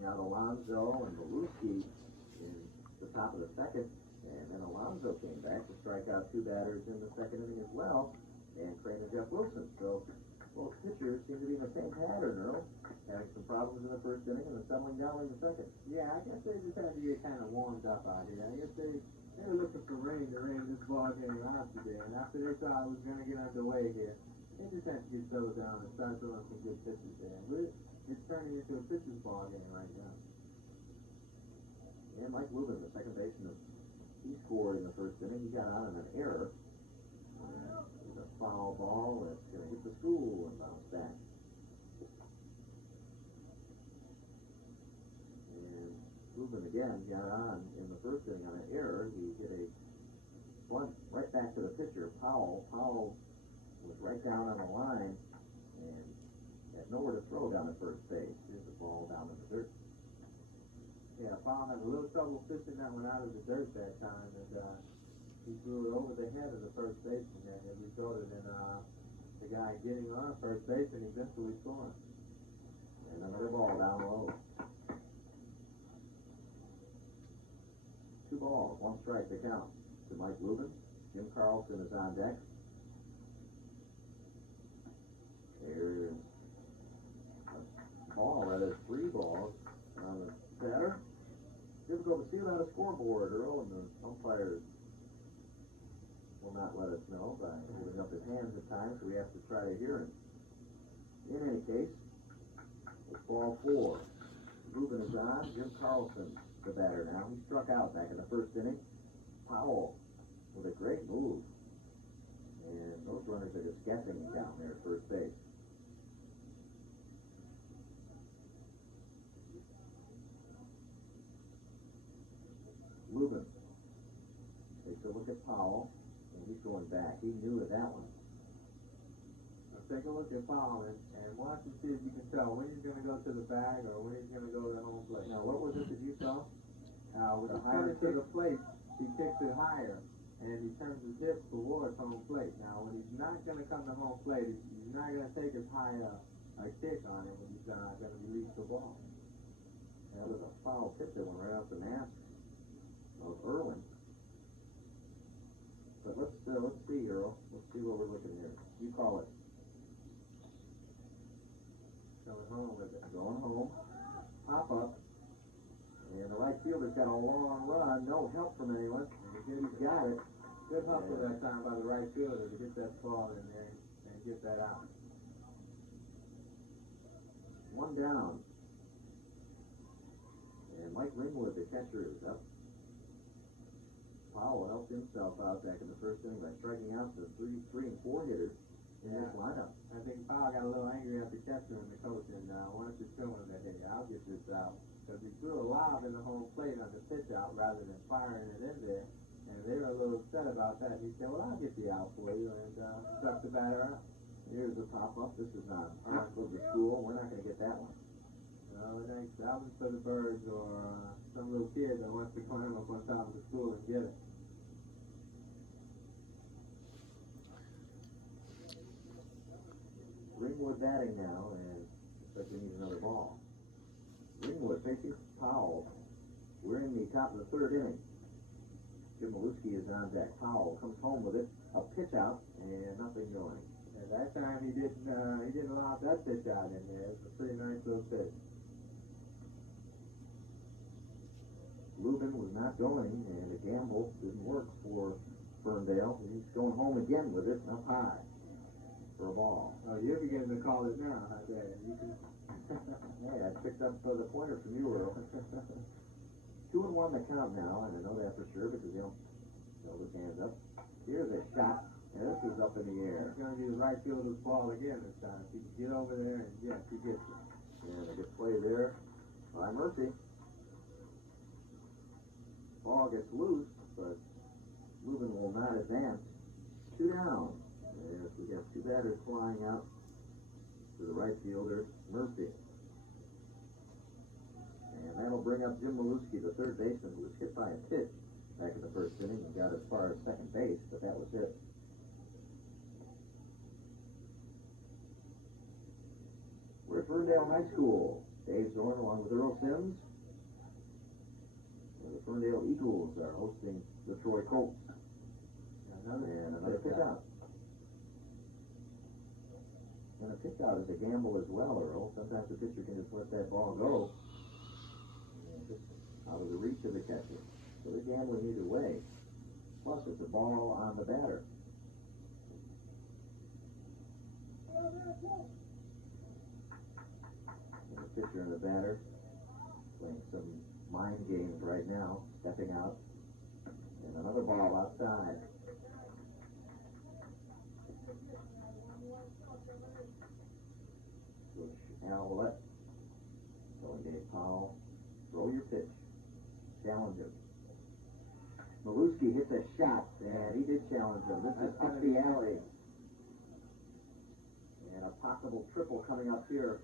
striking out Alonso and Maluski in the top of the second. And then Alonso came back to strike out two batters in the second inning as well, and Crane and Jeff Wilson. So both pitchers seem to be in the same pattern, Earl, having some problems in the first inning and then settling down in the second. Yeah, I guess they just had to get kind of warmed up out here. I guess they were looking for rain to rain this ball game out today, and after they thought it was going to get underway here, they just had to get settled down and start throwing some good pitches there. But it's turning into a pitcher's ball game right now. And Mike Lubin, the second baseman, he scored in the first inning. He got out on an error. It was a foul ball that's going to hit the school and bounce back. And Lubin again got on in the first inning on an error. He hit a bunt right back to the pitcher, Powell. Powell was right down on the line and had nowhere to throw down at first base. Here's the ball down in the dirt. Yeah, Powell had a little trouble fishing that one out of the dirt that time, and he threw it over the head of the first baseman, and it resulted in the guy getting on first base and eventually scoring. And another ball down low. 2 balls, 1 strike to count to Mike Lubin. Jim Carlson is on deck. There's a ball, rather 3 balls on the batter. Difficult to see without a scoreboard, Earl, and the umpires will not let us know by holding up his hands at times, so we have to try to hear him. In any case, it's ball 4. Reuben is on. Jim Carlson, the batter now. He struck out back in the first inning. Powell with a great move. And those runners are just guessing down there at first base. Lubin takes a look at Powell, and he's going back. He knew of that one. Now take a look at Powell and watch and see if you can tell when he's going to go to the bag or when he's going to go to the home plate. Now, what was it that you saw? With the higher to the plate, he kicks it higher, and he turns his hips towards home plate. Now, when he's not going to come to home plate, he's not going to take as high a kick on him when he's going to release the ball. That was a foul pitch that went right off the mask of Irwin. But let's see, Earl. Let's see what we're looking here. You call it. Going home with it. Going home. Pop up. And the right fielder's got a long run. No help from anyone. And he's got it. Good hustle that time by the right fielder to get that ball in there and get that out. 1 down. And Mike Ringwood, the catcher, is up. Powell helped himself out back in the first inning by striking out the 3 and 4 hitters in this lineup. I think Powell got a little angry at the catcher and the coach and wanted to show him that, hey, I'll get this out. Because he threw a lob in the home plate on the pitch out rather than firing it in there. And they were a little upset about that. He said, well, I'll get the out for you, and struck the batter out. Here's a pop-up. This is on top of the school. We're not going to get that one. No, it ain't. That was for the birds or some little kid that wants to climb up on top of the school and get it. Ringwood batting now, and looks like we need another ball. Ringwood facing Powell. We're in the top of the 3rd inning. Jim Maluski is on deck. Powell comes home with it. A pitch out, and nothing going. And that time he didn't allow that pitch out in there. It was a pretty nice little pitch. Lubin was not going, and the gamble didn't work for Ferndale. He's going home again with it, up high for a ball. Oh, you're beginning to call it now, I bet. You can. Yeah, I picked up the pointer from you, Earl. 2-1 the count now, and I know that for sure because you don't hold his hands up. Here's a shot, and this is up in the air. It's going to be the right fielder's ball again this time. He can get over there, and yes, he gets it. And a good play there by Murphy. Ball gets loose, but Lubin will not advance. 2 down. Yes, we got 2 batters flying out to the right fielder, Murphy. And that'll bring up Jim Maluski, the 3rd baseman, who was hit by a pitch back in the first inning and got as far as second base, but that was it. We're at Ferndale High School. Dave Zorn along with Earl Sims. And the Ferndale Eagles are hosting the Troy Colts. And another pitch out. And a pitch out is a gamble as well, Earl. Sometimes the pitcher can just let that ball go. And just out of the reach of the catcher. So they're gambling either way. Plus, it's a ball on the batter. And the pitcher and the batter playing some mind games right now, stepping out. And another ball outside. Bush Owlette. Telling Dave Powell, throw your pitch. Challenge him. Maluski hits a shot, and he did challenge him. This is up the alley. And a possible triple coming up here.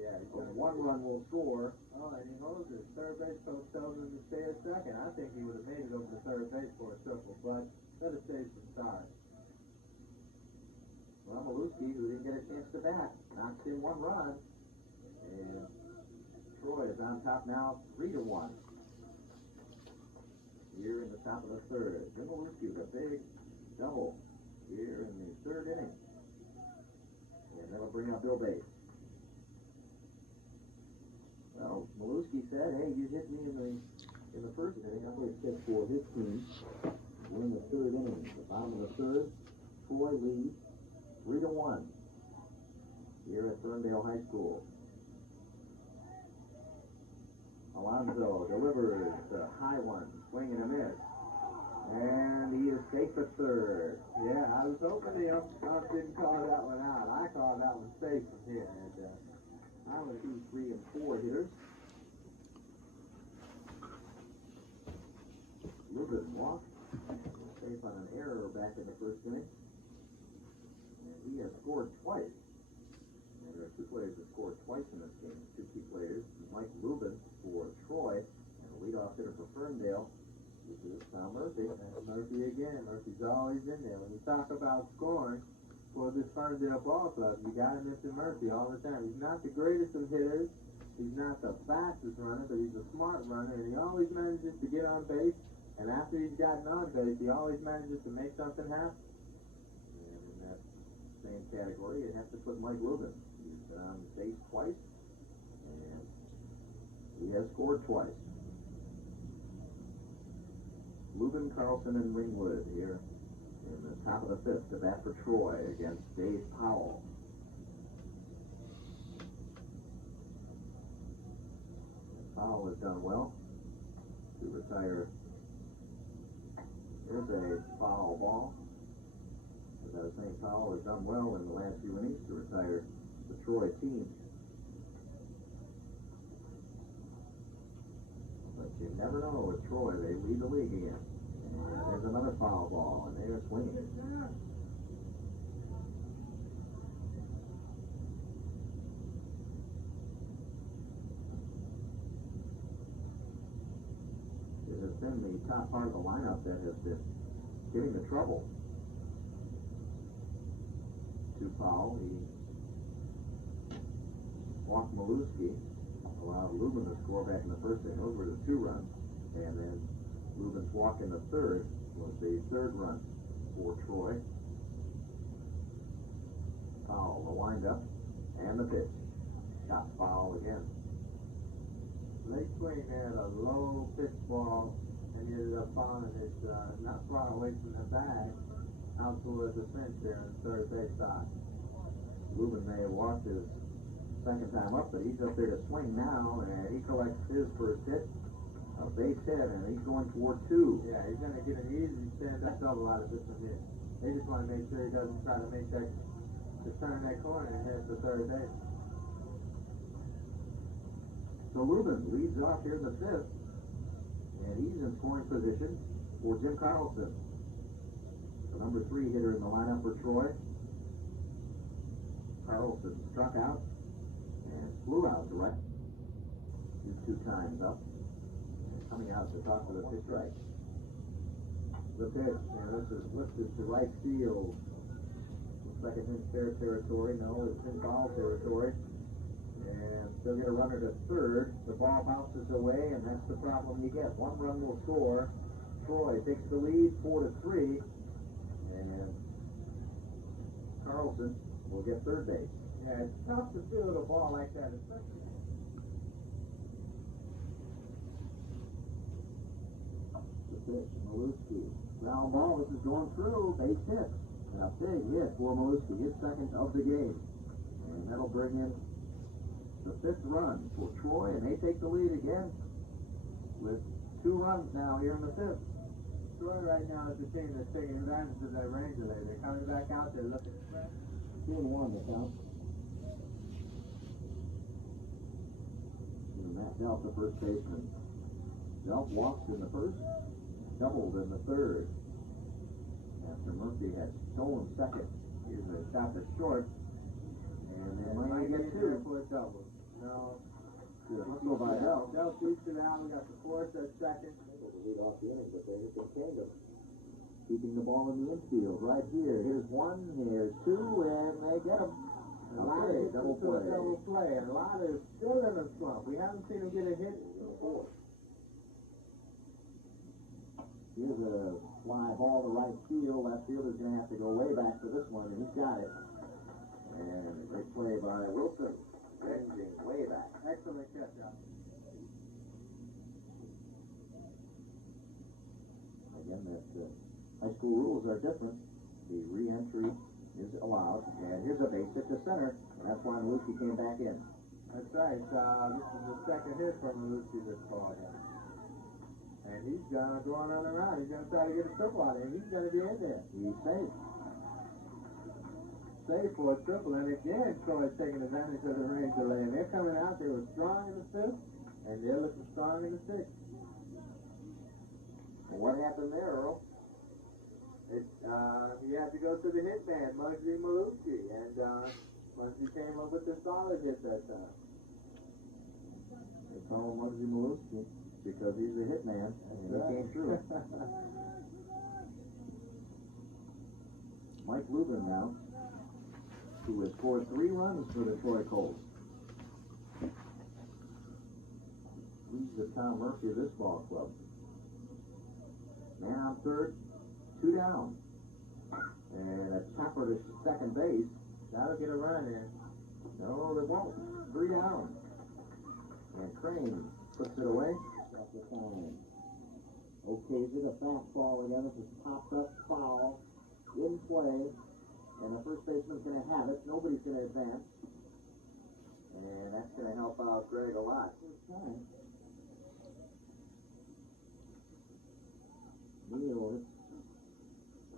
Yeah, And one run will score. oh, and he knows it. Third base coach tells him to stay a second. I think he would have made it over to third base for a triple, but better save some stars. Well, Maluski, who didn't get a chance to bat, knocks in one run. And Troy is on top now, 3-1. Here in the top of the third. Jim Maluski with a big double here in the third inning. And that'll bring up Bill Bates. Well, Maluski said, hey, you hit me in the first inning. I played pitch for his team. We're in the third inning. The bottom of the third, Troy leads 3-1 here at Ferndale High School. Alonso delivers the high one, swing and a miss. And he is safe at third. Yeah, I was hoping the ump didn't call that one out. I called that one safe from here. And, I'm going to do 3 and 4 hitters. Lucas walk. Safe on an error back in the first inning. And he has scored twice. And there are 2 players that scored twice in this game. 2 key players. Mike Lubin for Troy. And the leadoff hitter for Ferndale. This is Tom Murphy. that's Murphy again. Murphy's always in there. When you talk about scoring for this Ferndale ball club, you got to mention Murphy all the time. He's not the greatest of hitters. He's not the fastest runner, but he's a smart runner, and he always manages to get on base. And after he's gotten on base, he always manages to make something happen. And in that same category, you have to put Mike Lubin. He's been on base twice, and he has scored twice. Lubin, Carlson, and Ringwood here in the top of the fifth to bat for Troy against Dave Powell. Powell has done well to retire. There's a foul ball. As I was saying, Powell has done well in the last few innings to retire the Troy team. But you never know with Troy, they lead the league again. And there's another foul ball, and they're swinging. It has been the top part of the lineup that has been getting the trouble to Powell. He walked Maluski, allowed Lubin to score back in the first inning. Those were the 2 runs. And then Lubin's walk in the third was the 3rd run for Troy. Powell, the windup, and the pitch. Shot foul again. Late swing had a low pitch ball, and he ended up fouling it not far away from the bag, out towards the fence there on the third base side. Lubin may have walked his second time up, but he's up there to swing now, and he collects his first hit. A base hit, and he's going for 2. Yeah, he's going to get an easy stand-up double out of this one here. They just want to make sure he doesn't try to make that, to turn that corner and head to third base. So Lubin leads off here in the 5th, and he's in scoring position for Jim Carlson, the number 3 hitter in the lineup for Troy. Carlson struck out and flew out to right. He's 2 times up. Coming out to talk to the pitch right. The pitch, and this is lifted to right field. Looks like it's in fair territory. No, it's in foul territory. And still get a runner to third. The ball bounces away, and that's the problem you get. One run will score. Troy takes the lead 4-3. And Carlson will get third base. Yeah, it's tough to field a ball like that, especially. The pitch, Maluski. Ground ball, this is going through, base hit. And a big hit for Maluski, his second of the game. And that'll bring in the fifth run for Troy, and they take the lead again with 2 runs now here in the fifth. Troy right now is the team that's taking advantage of that range delay. They're coming back out, they're looking fresh. 2-1 the count. And Matt Delp, the first baseman. Delp walks in the first, doubled in the third. After Murphy had stolen second, here's a shot to short. And they might get 2 for a double. No. Let's go by Delp. Delp beats it out. We got the fourth at second. Lead off the inning, but they hit the kingdom. Keeping the ball in the infield right here. Here's 1, here's 2, and they get him. Okay, double play. Double play. And a lot is still in a slump. We haven't seen him get a hit in the fourth. Here's a fly ball to right field. Left fielder's going to have to go way back for this one, and he's got it. And a great play by Wilson. Ranging way back. Excellent catch out. Again, that high school rules are different. The re-entry is allowed. And here's a base hit to center. And that's why Maluski came back in. That's right. This is the second hit from Maluski this ball game. And he's going on around. He's going to try to get a triple out of him. He's going to be in there. He's safe. Safe for a triple. And again, Troy's taking advantage of the range delay. And they're coming out. They were strong in the fifth. And they're looking strong in the sixth. And what happened there, Earl? He had to go to the hit man, Muggsy Maluski. And Muggsy came up with the solid hit that time. They call him Muggsy Maluski because he's a hit man, and he came through. Mike Lubin now, who has scored 3 runs for the Troy Colts. Leads the Tom Murphy of this ball club. Man on third, 2 down. And a chopper to second base. That'll get a run in. No, they won't. 3 down. And Crane puts it away. Off the time. Okays it, a fastball again. This is popped up foul. In play. And the first baseman's going to have it. Nobody's going to advance. And that's going to help out Greg a lot. First time. Neal hits.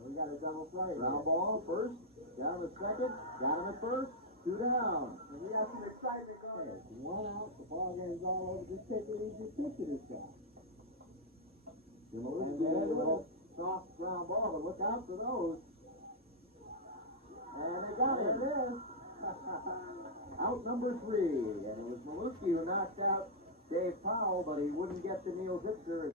We got a double play. Ground ball first. Got him at second. Got him at first. 2 down. And we got some excitement going. Hey, 1 out. The ball game's all over. Just take it easy. Pitch to this guy. And there's a little soft ground ball, but look out for those. And they got him. There it is. Out number 3. And it was Maluski who knocked out Dave Powell, but he wouldn't get to Neil Zipser.